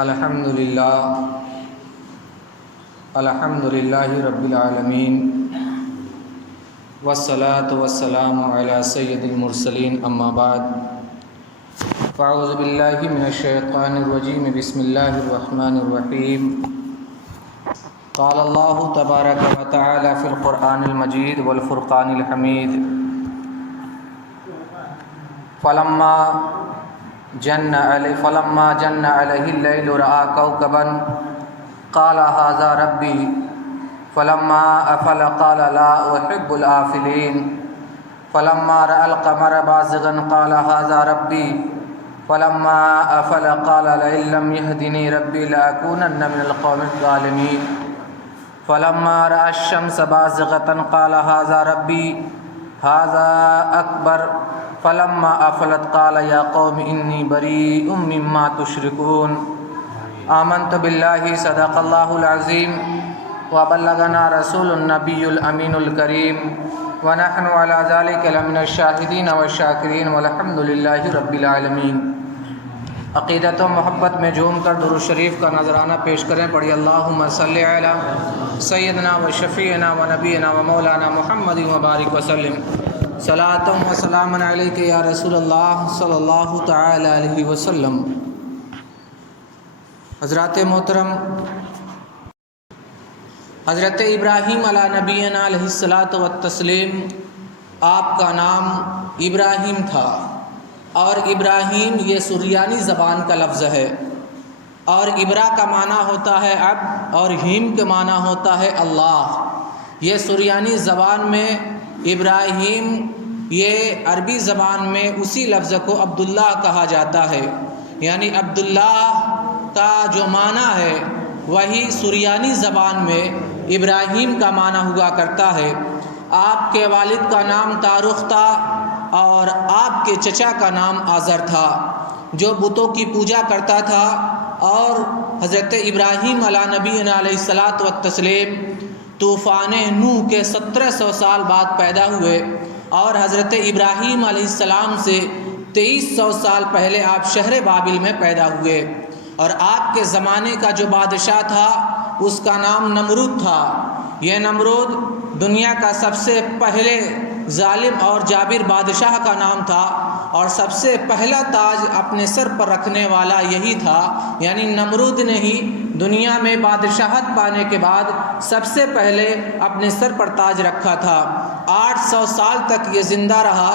الحمدللہ رب العالمین والصلاة والسلام علی سید المرسلین اما بعد فاعوذ باللہ من الشیطان الرجیم بسم اللہ الرحمن الرحیم قال اللہ تبارک و تعالی فی القرآن المجید والفرقان الحمید فلما جن علیہ اللیل رأى کوکبا قال هذا ربی فلما افل قال لا احب الآفلین فلما رأى القمر بازغا قال هذا ربی فلما افل قال لئن لم يهدني ربي لأكونن من القوم الظالمين فلما رأى الشمس بازغة قال هذا ربي هذا أكبر فلما أفلت قال يا قوم إني بريء مما تشركون آمنت بالله صدق الله العظيم وبلغنا رسول النبي الأمين الكريم ونحن على ذلك لمن الشاهدين والشاكرين والحمد لله رب العالمين۔ عقیدت و محبت میں جھوم کر درود شریف کا نذرانہ پیش کریں، پڑھی اللہم صلی علی سیدنا و شفیعنا و نبینا و مولانا محمد و بارک وسلم۔ صلاۃ و سلام علیک یا رسول اللہ صلی اللہ تعالی علیہ وسلم۔ حضرات محترم، حضرت ابراہیم علیہ نبینا علیہ الصلاۃ والتسلیم، آپ کا نام ابراہیم تھا، اور ابراہیم یہ سریانی زبان کا لفظ ہے، اور ابرا کا معنی ہوتا ہے اب، اور ہیم کا معنی ہوتا ہے اللہ۔ یہ سریانی زبان میں ابراہیم، یہ عربی زبان میں اسی لفظ کو عبداللہ کہا جاتا ہے، یعنی عبداللہ کا جو معنی ہے وہی سریانی زبان میں ابراہیم کا معنی ہوا کرتا ہے۔ آپ کے والد کا نام تارخ تھا اور آپ کے چچا کا نام آزر تھا، جو بتوں کی پوجا کرتا تھا، اور حضرت ابراہیم علیہ نبینا علیہ الصلاۃ والتسلیم طوفان نوح کے 1700 سال بعد پیدا ہوئے، اور حضرت ابراہیم علیہ السلام سے 2300 سال پہلے آپ شہر بابل میں پیدا ہوئے، اور آپ کے زمانے کا جو بادشاہ تھا اس کا نام نمرود تھا۔ یہ نمرود دنیا کا سب سے پہلے ظالم اور جابر بادشاہ کا نام تھا، اور سب سے پہلا تاج اپنے سر پر رکھنے والا یہی تھا، یعنی نمرود نے ہی دنیا میں بادشاہت پانے کے بعد سب سے پہلے اپنے سر پر تاج رکھا تھا۔ 800 سال تک یہ زندہ رہا،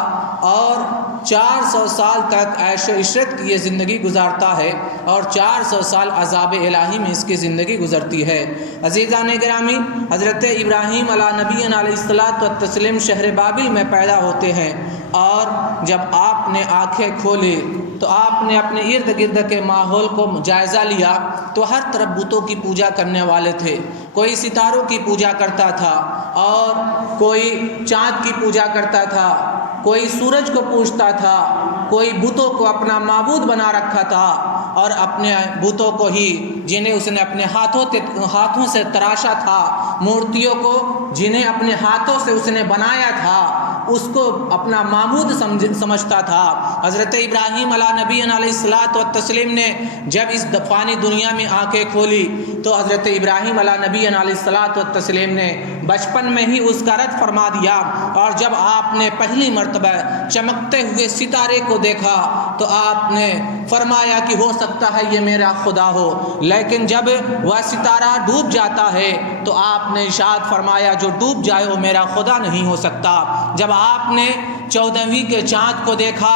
اور 400 سال تک عیش و عشرت کی یہ زندگی گزارتا ہے، اور 400 سال عذاب الہی میں اس کی زندگی گزرتی ہے۔ عزیزان گرامی، حضرت ابراہیم علیہ نبینا علیہ الصلاۃ والتسلیم شہر بابل میں پیدا ہوتے ہیں، اور جب آپ نے آنکھیں کھولی تو آپ نے اپنے ارد گرد کے ماحول کو جائزہ لیا تو ہر طرف بتوں کی پوجا کرنے والے تھے۔ کوئی ستاروں کی پوجا کرتا تھا، اور کوئی چاند کی پوجا کرتا تھا، کوئی سورج کو پوجتا تھا، کوئی بتوں کو اپنا معبود بنا رکھا تھا، اور اپنے بتوں کو ہی جنہیں اس نے اپنے ہاتھوں سے تراشا تھا، مورتیوں کو جنہیں اپنے ہاتھوں سے اس نے بنایا تھا، اس کو اپنا معبود سمجھتا تھا۔ حضرت ابراہیم علیہ نبینا علیہ الصلاۃ والتسلیم نے جب اس فانی دنیا میں آنکھیں کھولی تو حضرت ابراہیم علیہ نبینا علیہ الصلاۃ والتسلیم نے بچپن میں ہی اس کا رد فرما دیا، اور جب آپ نے پہلی مرتبہ چمکتے ہوئے ستارے کو دیکھا تو آپ نے فرمایا کہ ہو سکتا ہے یہ میرا خدا ہو، لیکن جب وہ ستارہ ڈوب جاتا ہے تو آپ نے ارشاد فرمایا جو ڈوب جائے وہ میرا خدا نہیں ہو سکتا۔ جب آپ نے 14ویں کے چاند کو دیکھا،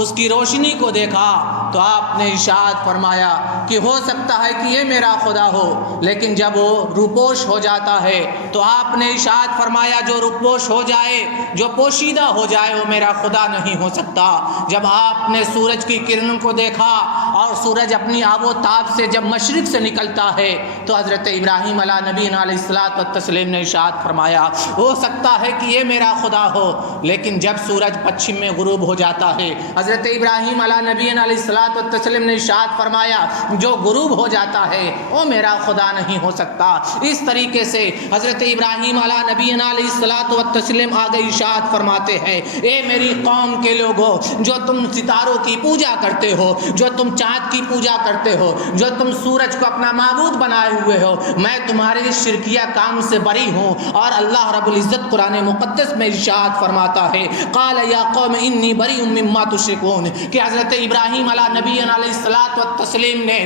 اس کی روشنی کو دیکھا، تو آپ نے ارشاد فرمایا کہ ہو سکتا ہے کہ یہ میرا خدا ہو، لیکن جب وہ روپوش ہو جاتا ہے تو آپ نے ارشاد فرمایا جو روپوش ہو جائے، جو پوشیدہ ہو جائے وہ میرا خدا نہیں ہو سکتا۔ جب آپ نے سورج کی کرن کو دیکھا، اور سورج اپنی آب و تاب سے جب مشرق سے نکلتا ہے تو حضرت ابراہیم علیہ نبینا علیہ الصلاۃ والتسلیم نے ارشاد فرمایا ہو سکتا ہے کہ یہ میرا خدا ہو، لیکن جب سورج پچھم میں غروب ہو جاتا ہے حضرت ابراہیم علیہ نبینا علیہ الصلاۃ والتسلیم نے ارشاد فرمایا جو غروب ہو جاتا ہے وہ میرا خدا نہیں ہو سکتا۔ اس طریقے سے حضرت ابراہیم علیہ نبینا علیہ الصلاۃ والتسلیم آگے ارشاد فرماتے ہیں اے میری قوم کے لوگوں، جو تم ستاروں کی پوجا کرتے ہو، جو تم چاند کی پوجا کرتے ہو، جو تم سورج کو اپنا معبود بنائے ہوئے ہو، میں تمہارے اس شرکیہ کام سے بری ہوں۔ اور اللہ رب العزت قرآن مقدس میں ارشاد فرماتا ہے قال یا قوم انی بریء مما تشرکون، کہ حضرت ابراہیم علیہ نبی علیہ الصلوۃ والتسلیم نے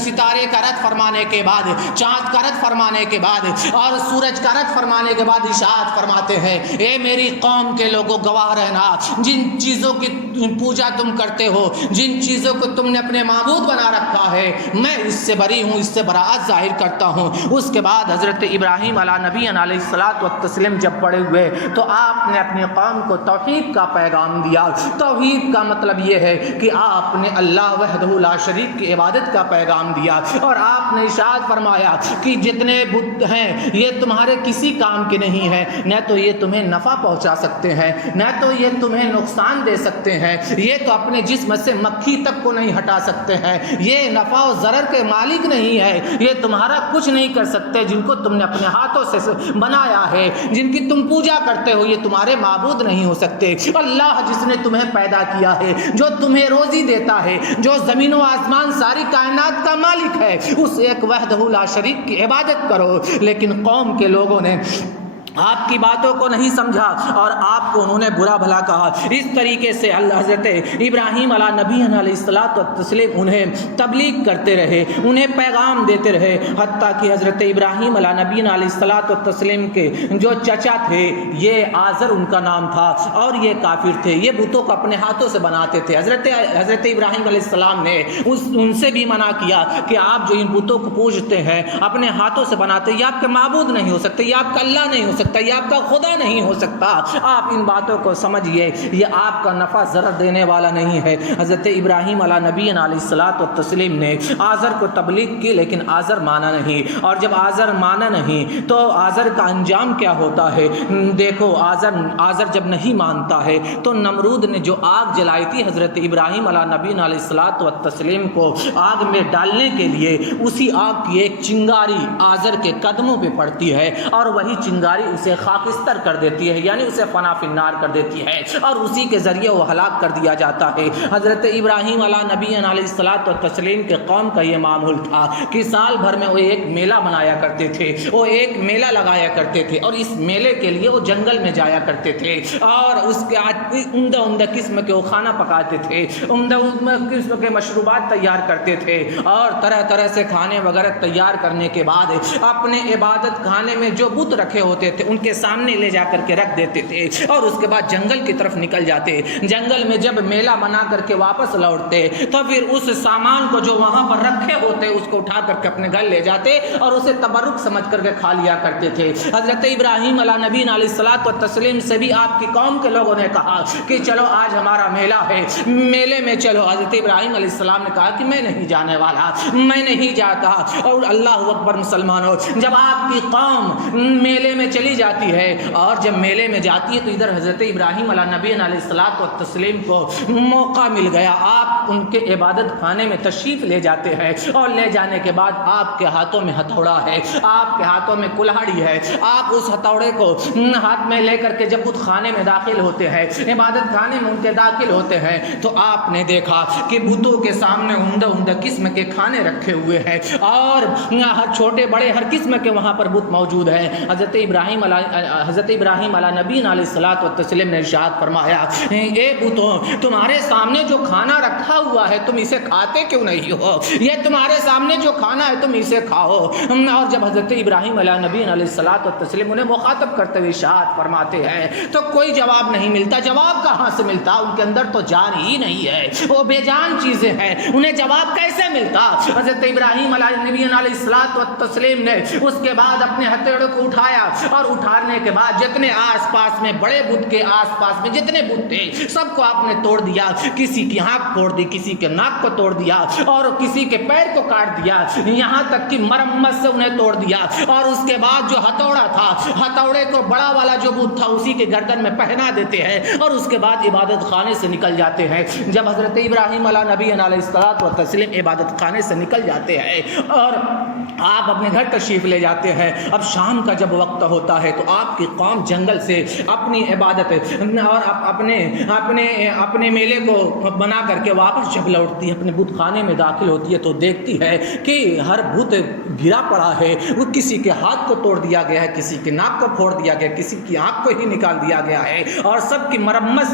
ستارے کا رد فرمانے کے بعد، چاند کا رد فرمانے کے بعد اور سورج کا رد فرمانے کے بعد ارشاد فرماتے ہیں اے میری قوم کے لوگوں گواہ رہنا، جن چیزوں کی پوجا تم کرتے ہو، جن چیزوں کو تم نے اپنے معبود بنا رکھا ہے، میں اس سے بری ہوں، اس سے براءت ظاہر کرتا ہوں۔ اس کے بعد حضرت ابراہیم علیہ نبی علیہ الصلوۃ والتسلیم جب بڑے ہوئے تو آپ نے اپنی قوم کو توحید کا پیغام دیا۔ توحید کا مطلب یہ ہے کہ آپ نے اللہ وحدہ لا شریک کی عبادت کا پیغام دیا، اور آپ نے ارشاد فرمایا کہ جتنے بت ہیں یہ تمہارے کسی کام کے نہیں ہیں، نہ تو یہ تمہیں نفع پہنچا سکتے ہیں، نہ تو یہ تمہیں نقصان دے سکتے ہیں، یہ تو اپنے جسم سے مکھی تک کو نہیں ہٹا سکتے ہیں، یہ نفع و ضرر کے مالک نہیں ہے، یہ تمہارا کچھ نہیں کر سکتے، جن کو تم نے اپنے ہاتھوں سے بنایا ہے، جن کی تم پوجا کرتے ہو، یہ تمہارے معبود نہیں ہو سکتے۔ اللہ جس نے تمہیں پیدا کیا ہے، جو تمہیں روزی دیتا ہے، جو زمین و آسمان ساری کائنات کا مالک ہے، اس ایک وحدہ لا شریک کی عبادت کرو۔ لیکن قوم کے لوگوں نے آپ کی باتوں کو نہیں سمجھا اور آپ کو انہوں نے برا بھلا کہا۔ اس طریقے سے اللہ حضرت ابراہیم علیہ نبی علیہ الصلوۃ والتسلیم انہیں تبلیغ کرتے رہے، انہیں پیغام دیتے رہے، حتیٰ کہ حضرت ابراہیم علیہ نبی علیہ الصلوۃ والتسلیم کے جو چچا تھے یہ آزر ان کا نام تھا، اور یہ کافر تھے، یہ بتوں کو اپنے ہاتھوں سے بناتے تھے۔ حضرت ابراہیم علیہ السلام نے ان سے بھی منع کیا کہ آپ جو ان بتوں کو پوجتے ہیں، اپنے ہاتھوں سے بناتے، یہ آپ کے معبود نہیں ہو سکتے، یہ آپ کا اللہ نہیں ہو سکتا، یہ آپ کا خدا نہیں ہو سکتا۔ آپ ان باتوں کو سمجھیے، یہ آپ کا نفع ضرر دینے والا نہیں ہے۔ حضرت ابراہیم علیہ نبی علیہ الصلوۃ والتسلیم نے آزر کو تبلیغ کی، لیکن آزر مانا نہیں، اور جب آزر مانا نہیں تو آزر کا انجام کیا ہوتا ہے؟ دیکھو آزر جب نہیں مانتا ہے تو نمرود نے جو آگ جلائی تھی حضرت ابراہیم علیہ نبی علیہ الصلوۃ والتسلیم کو آگ میں ڈالنے کے لیے، اسی آگ کی ایک چنگاری آزر کے قدموں پہ پڑتی ہے، اور وہی چنگاری اسے خاکستر کر دیتی ہے، یعنی اسے فنا فی النار کر دیتی ہے، اور اسی کے ذریعے وہ ہلاک کر دیا جاتا ہے۔ حضرت ابراہیم علیہ نبی علیہ الصلوۃ والتسلیم کے قوم کا یہ معمول تھا کہ سال بھر میں وہ ایک میلہ منایا کرتے تھے، وہ ایک میلہ لگایا کرتے تھے، اور اس میلے کے لیے وہ جنگل میں جایا کرتے تھے، اور اس کے عمدہ قسم کے وہ کھانا پکاتے تھے، عمدہ قسم کے مشروبات تیار کرتے تھے، اور طرح طرح سے کھانے وغیرہ تیار کرنے کے بعد اپنے عبادت خانے میں جو بت رکھے ہوتے تھے ان کے سامنے لے جا کر کے رکھ دیتے تھے، اور اس کے بعد جنگل کی طرف نکل جاتے۔ جنگل میں جب میلہ بنا کر کے واپس لوٹتے تو پھر اس سامان کو جو وہاں پر رکھے ہوتے اس کو اٹھا کر کے اپنے گھر لے جاتے، اور اسے تبرک سمجھ کر کے کھا لیا کرتے تھے۔ حضرت ابراہیم علیہ نبی علیہ الصلوۃ والتسلیم سے بھی آپ کی قوم کے لوگوں نے کہا کہ چلو آج ہمارا میلہ ہے، میلے میں چلو۔ حضرت ابراہیم علیہ السلام نے کہا کہ میں نہیں جانے والا، میں نہیں جاتا۔ اور اللہ اکبر مسلمانوں، جب آپ کی قوم میلے میں چلی جاتی ہے، اور جب میلے میں جاتی ہے تو ادھر حضرت ابراہیم علیہ نبی علیہ الصلوۃ والتسلیم کو موقع مل گیا، آپ ان کے عبادت خانے میں تشریف لے جاتے ہیں، اور لے جانے کے بعد آپ کے ہاتھوں میں ہتھوڑا ہے، آپ کے ہاتھوں میں کلہاڑی ہے، آپ اس ہتھوڑے کو ہاتھ میں لے کر کے جب بت خانے میں داخل ہوتے ہیں، عبادت خانے میں ان کے داخل ہوتے ہیں، تو آپ نے دیکھا کہ بتوں کے سامنے عمدہ قسم کے کھانے رکھے ہوئے ہیں، اور ہر چھوٹے بڑے ہر قسم کے وہاں پر بت موجود ہیں۔ حضرت ابراہیم علیہ نبی علیہ الصلوۃ والتسلیم نے ارشاد فرمایا اے بتوں، تمہارے سامنے جو کھانا رکھا ہوا ہے تم اسے کھاتے کیوں نہیں ہو؟ یہ تمہارے سامنے جو کھانا ہے تم اسے کھاؤ۔ اور جب حضرت ابراہیم علیہ نبی علیہ الصلوۃ والتسلیم انہیں مخاطب کرتے ہوئے ارشاد فرماتے ہیں تو کوئی جواب نہیں ملتا۔ جواب کہاں سے ملتا؟ ان کے اندر تو جان ہی نہیں ہے، وہ بے جان چیزیں ہیں، انہیں جواب کیسے ملتا؟ حضرت ابراہیم علیہ نبی علیہ الصلوۃ والتسلیم نے اس کے بعد اپنے ہتھوڑے کو اٹھایا، اور اٹھانے کے بعد جتنے آس پاس میں بڑے بت کے آس پاس میں جتنے بت تھے سب کو آپ نے توڑ دیا، کسی کی آنکھ توڑ دی، کسی کے ناک کو توڑ دیا، اور کسی کے پیر کو کاٹ دیا، یہاں تک کہ مرمت سے انہیں توڑ دیا۔ اور اس کے بعد جو ہتھوڑا تھا، ہتھوڑے کو بڑا والا جو بت تھا اسی کے گردن میں پہنا دیتے ہیں، اور اس کے بعد عبادت خانے سے نکل جاتے ہیں۔ جب حضرت ابراہیم علیہ نبی علیہ الصلوۃ والتسلیم عبادت خانے سے نکل جاتے ہیں اور آپ اپنے گھر تشریف لے جاتے ہیں، اب شام کا جب وقت ہوتا ہے تو آپ کی قوم جنگل سے اپنی عبادت اور اپنے میلے کو بنا کر کے واپس جب لوٹتی ہے، اپنے بت خانے میں داخل ہوتی ہے تو دیکھتی ہے کہ ہر بت گرا پڑا ہے، وہ کسی کے ہاتھ کو توڑ دیا گیا ہے، کسی کے ناک کو پھوڑ دیا گیا، کسی کی آنکھ کو ہی نکال دیا گیا ہے، اور سب کی مرمت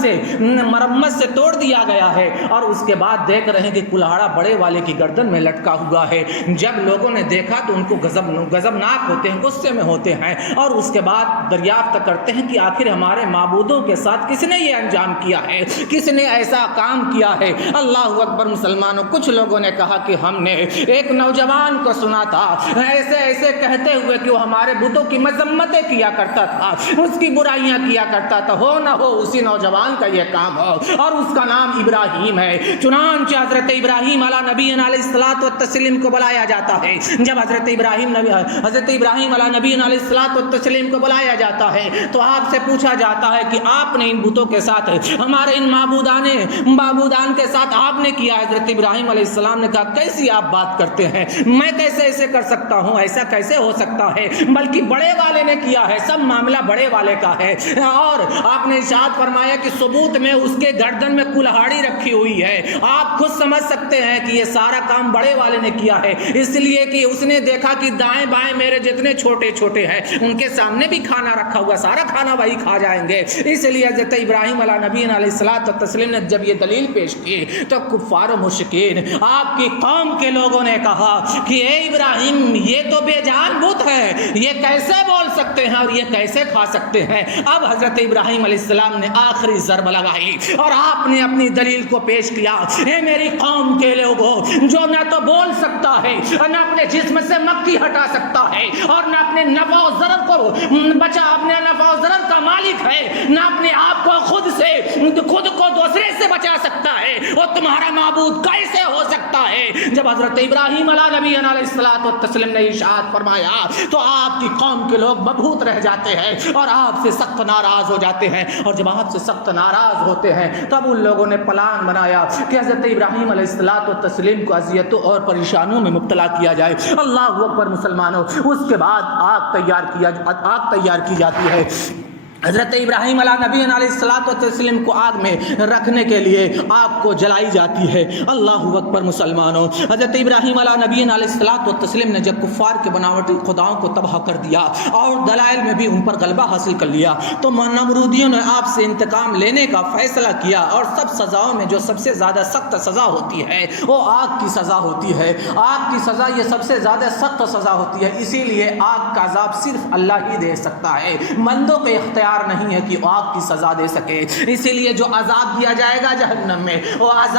سے توڑ دیا گیا ہے۔ اور اس کے بعد دیکھ رہے ہیں کہ کلہاڑا بڑے والے کی گردن میں لٹکا ہوا ہے۔ جب لوگوں نے دیکھا تو ان کو غضبناک ہوتے ہیں، غصے میں ہوتے ہیں، اور اس کے بعد دریافت کرتے ہیں کہ آخر ہمارے معبودوں کے ساتھ کس نے یہ انجام کیا ہے، کس نے ایسا کام کیا ہے۔ اللہ اکبر مسلمانوں، کچھ لوگوں نے کہا کہ ہم نے ایک نوجوان کو سنا تھا ایسے کہتے ہوئے کہ وہ ہمارے بتوں کی مذمتیں کیا کرتا تھا، اس کی برائیاں کیا کرتا تھا، ہو نہ ہو اسی نوجوان کا یہ کام ہو، اور اس کا نام ابراہیم ہے۔ چنانچہ حضرت ابراہیم علیہ نبی علیہ الصلوۃ والتسلیم کو بلایا جاتا ہے۔ جب حضرت ابراہیم علیہ نبی علیہ الصلوۃ والتسلیم کو بلایا جاتا ہے تو آپ سے پوچھا جاتا ہے کہ آپ نے ان بتوں کے ساتھ، ہمارے ان معبودان کے ساتھ آپ نے کیا۔ حضرت ابراہیم علیہ السلام نے کہا کیسی آپ بات کرتے ہیں، میں کیسے ایسے کر سکتا ہوں، ایسا کیسے ہو سکتا ہے، بلکہ بڑے والے نے کیا ہے، سب معاملہ بڑے والے کا ہے۔ اور آپ نے ارشاد فرمایا کہ ثبوت میں اس کے گردن میں کلہاڑی رکھی ہوئی ہے، آپ خود سمجھ سکتے ہیں کہ یہ سارا کام بڑے والے نے کیا ہے، اس لیے کہ اس نے دیکھا کہ دائیں بائیں میرے جتنے چھوٹے چھوٹے ہیں ان کے سامنے بھی کھانا رکھا ہوا، سارا کھانا وہی کھا جائیں گے۔ اس لیے حضرت ابراہیم علیہ نبی علیہ الصلوۃ والتسلیم نے جب یہ دلیل پیش کی تو کفار و مشرکین، آپ کی قوم کے لوگوں نے کہا کہ اے ابراہیم، یہ تو بے جان بت ہے، یہ کیسے بول سکتے ہیں اور یہ کیسے کھا سکتے ہیں۔ اب حضرت ابراہیم علیہ السلام نے آخری ضرب لگائی اور آپ نے اپنی دلیل کو پیش کیا۔ اے میری قوم کے لوگوں، جو نہ تو بول سکتا ہے، نہ اپنے جسم سے مکھی ہٹا سکتا ہے، اور نہ اپنے نفع و ضرر کو اپنے نفع و ضرر کا مالک ہے، نہ اپنے آپ کو خود کو دوسرے سے بچا سکتا ہے، وہ تمہارا معبود کیسے ہو سکتا ہے؟ جب حضرت ابراہیم علیہ نبی علیہ الصلوۃ والتسلیم نے ارشاد فرمایا تو آپ کی قوم کے لوگ مبہوت رہ جاتے ہیں اور آپ سے سخت ناراض ہو جاتے ہیں، اور جب آپ سے سخت ناراض ہوتے ہیں تب ان لوگوں نے پلان بنایا کہ حضرت ابراہیم علیہ الصلوۃ والتسلیم کو اذیتوں اور پریشانیوں میں مبتلا کیا جائے۔ اللہ اکبر مسلمانوں، اس کے بعد آگ تیار کی جاتی ہے۔ حضرت ابراہیم علیہ نبی علیہ الصلوۃ والتسلیم کو آگ میں رکھنے کے لیے آگ کو جلائی جاتی ہے۔ اللہ اکبر مسلمانوں، حضرت ابراہیم علیہ نبی علیہ الصلوۃ والتسلیم نے جب کفار کے بناوٹی خداؤں کو تباہ کر دیا اور دلائل میں بھی ان پر غلبہ حاصل کر لیا تو نمرودیوں نے آپ سے انتقام لینے کا فیصلہ کیا، اور سب سزاؤں میں جو سب سے زیادہ سخت سزا ہوتی ہے وہ آگ کی سزا ہوتی ہے۔ آگ کی سزا یہ سب سے زیادہ سخت سزا ہوتی ہے، اسی لیے آگ کا عذاب صرف اللہ ہی دے سکتا ہے، بندوں کے اختیار نہیں ہے کہ آگ کی سزا دے سکے۔ اسی لیے جو عذاب دیا جائے گا جہنم میں، وہ آگ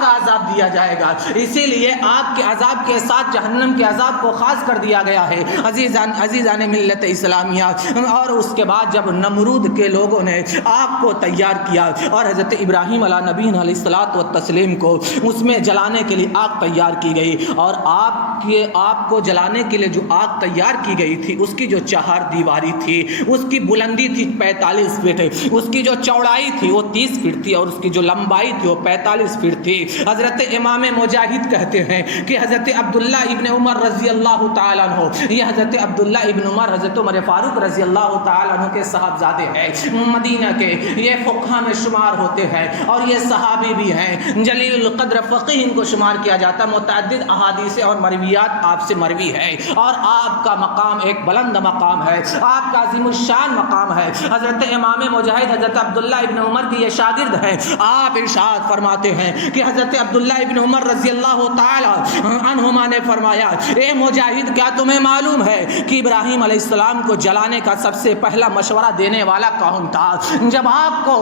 کا عذاب دیا جائے گا، اسی لیے آگ کے عذاب کے ساتھ جہنم کے عذاب کو خاص کر دیا گیا ہے۔ عزیزان ملت اسلامیہ، اور اس کے بعد جب نمرود کے لوگوں نے آگ کو تیار کیا اور حضرت ابراہیم علیہ نبی علیہ الصلوۃ والتسلیم کو اس میں جلانے کے لیے آگ تیار کی گئی، اور آگ کو جلانے کے لیے جو آگ تیار کی گئی تھی اس کی جو چہار دیواری تھی، اس کی بلندی تھی 45 فٹ، اس کی جو چوڑائی تھی وہ 30 فٹ تھی، اور اس کی جو لمبائی تھی وہ 45 فٹ تھی۔ حضرت امام مجاہد کہتے ہیں کہ حضرت عبداللہ ابن عمر رضی اللہ تعالیٰ عنہ، یہ حضرت عبداللہ ابن عمر حضرت عمر فاروق رضی اللہ تعالیٰ عنہ کے صاحبزادے ہیں، مدینہ کے، یہ فقہ میں شمار ہوتے ہیں اور یہ صحابی بھی ہیں، جلیل القدر فقیہ ان کو شمار کیا جاتا، متعدد احادیث اور مرویات آپ سے مروی ہے، اور آپ کا مقام ایک بلند مقام ہے، آپ کا عظیم الشان مقام ہے۔ حضرت امام مجاہد حضرت عبداللہ ابن عمر کی یہ شاگرد ہیں، آپ ارشاد فرماتے ہیں کہ حضرت عبداللہ ابن عمر رضی اللہ تعالی عنہما نے فرمایا، اے مجاہد، کیا تمہیں معلوم ہے کہ ابراہیم علیہ السلام کو جلانے کا سب سے پہلا مشورہ دینے والا کون تھا؟ جب آگ کو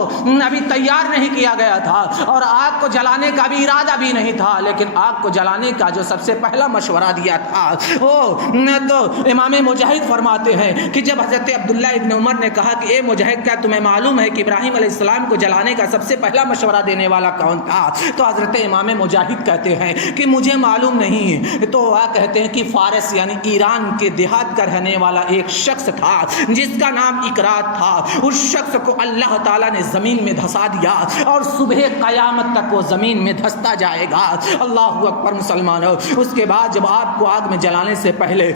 ابھی تیار نہیں کیا گیا تھا اور آگ کو جلانے کا بھی ارادہ بھی نہیں تھا، لیکن آگ کو جلانے کا جو سب سے پہلا مشورہ دیا تھا وہ تو امام مجاہد فرماتے ہیں کہ جب حضرت عبداللہ ابن عمر نے کہا کہ اے مجاہد، کیا تمہیں معلوم ہے کہ ابراہیم علیہ السلام کو جلانے کا سب سے پہلا مشورہ دینے والا کون تھا؟ تو حضرت امام مجاہد کہتے ہیں کہ مجھے معلوم نہیں نہیں تو وہ کہتے ہیں کہ فارس یعنی ایران کے دیہات کا رہنے والا ایک شخص تھا جس کا نام اقراط تھا. اس شخص کو اللہ تعالیٰ نے زمین میں دھسا دیا اور صبح قیامت تک وہ زمین میں دھستا جائے گا. اللہ اکبر مسلمانوں. اس کے بعد جب آپ کو آگ میں جلانے سے پہلے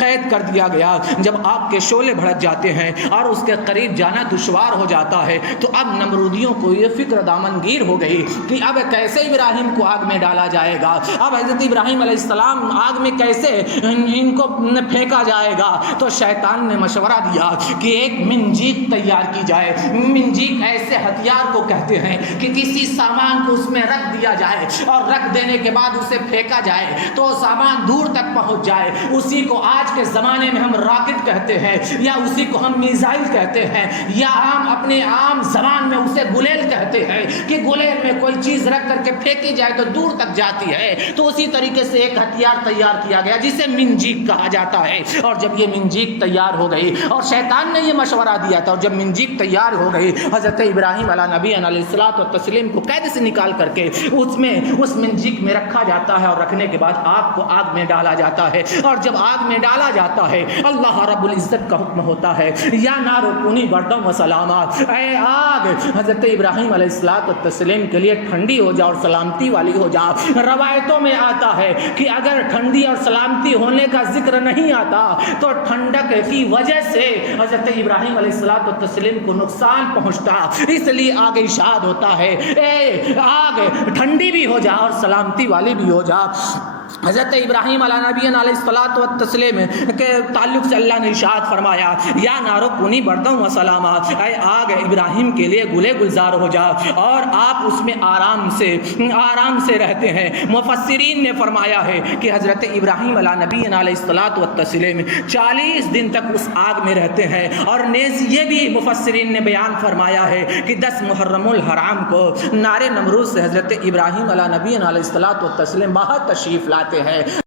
قید کر دیا گیا, جب آگ کے شعلے بھڑک جاتے ہیں اور اس کے قریب جانا دشوار ہو جاتا ہے, تو اب نمرودیوں کو یہ فکر دامنگیر ہو گئی کہ اب کیسے ابراہیم کو آگ میں ڈالا جائے گا, اب حضرت ابراہیم علیہ السلام آگ میں کیسے ان کو پھینکا جائے گا. تو شیطان نے مشورہ دیا کہ ایک منجیک تیار کی جائے. منجیک ایسے ہتھیار کو کہتے ہیں کہ کسی سامان کو اس میں رکھ دیا جائے اور رکھ دینے کے بعد اسے پھینکا جائے تو سامان دور تک پہنچ جائے. اسی کو آج کے زمانے میں ہم راکٹ کہتے ہیں, یا اسی کو ہم میزائل کہتے ہیں, یا ہم اپنے عام زبان میں اسے گلیل کہتے ہیں کہ گلیل میں کوئی چیز رکھ کر کے پھینکی جائے تو دور تک جاتی ہے. تو اسی طریقے سے ایک ہتھیار تیار کیا گیا جسے منجیک کہا جاتا ہے. اور جب یہ منجیک تیار ہو گئی, اور شیطان نے یہ مشورہ دیا تھا, اور جب منجیک تیار ہو گئی حضرت ابراہیم علیہ نبی علیہ الصلوۃ والتسلیم کو قید سے نکال کر کے اس منجیک میں رکھا جاتا ہے, اور رکھنے کے بعد آپ کو آگ میں ڈالا جاتا ہے. اور جب آگ میں ڈالا جاتا ہے اللہ رب العزت کا حکم ہوتا ہے یا نار کونی بردم و سلامات, اے آگ حضرت ابراہیم علیہ الصلوۃ والتسلیم کے لیے ٹھنڈی ہو جا اور سلامتی والی ہو جا. روایتوں میں آتا ہے کہ اگر ٹھنڈی اور سلامتی ہونے کا ذکر نہیں آتا تو ٹھنڈک کی وجہ سے حضرت ابراہیم علیہ الصلوۃ والتسلیم کو نقصان پہنچتا, اس لیے آگ ارشاد ہوتا ہے اے آگ ٹھنڈی بھی ہو جا اور سلامتی والی بھی ہو جا. حضرت ابراہیم علیہ نبی علیہ الصلوۃ والتسلیم کے تعلق سے اللہ نے ارشاد فرمایا یا نارو کونی بردم و سلامات, اے آگ ابراہیم کے لیے گلے گلزار ہو جا اور آپ اس میں آرام سے رہتے ہیں. مفسرین نے فرمایا ہے کہ حضرت ابراہیم علیہ نبی علیہ الصلوۃ والتسلیم 40 دن تک اس آگ میں رہتے ہیں. اور نیز یہ بھی مفسرین نے بیان فرمایا ہے کہ 10 محرم الحرام کو نار نمرود سے حضرت ابراہیم علیہ نبی علیہ الصلوۃ والتسلیم باہر تشریف لاتے ہیں.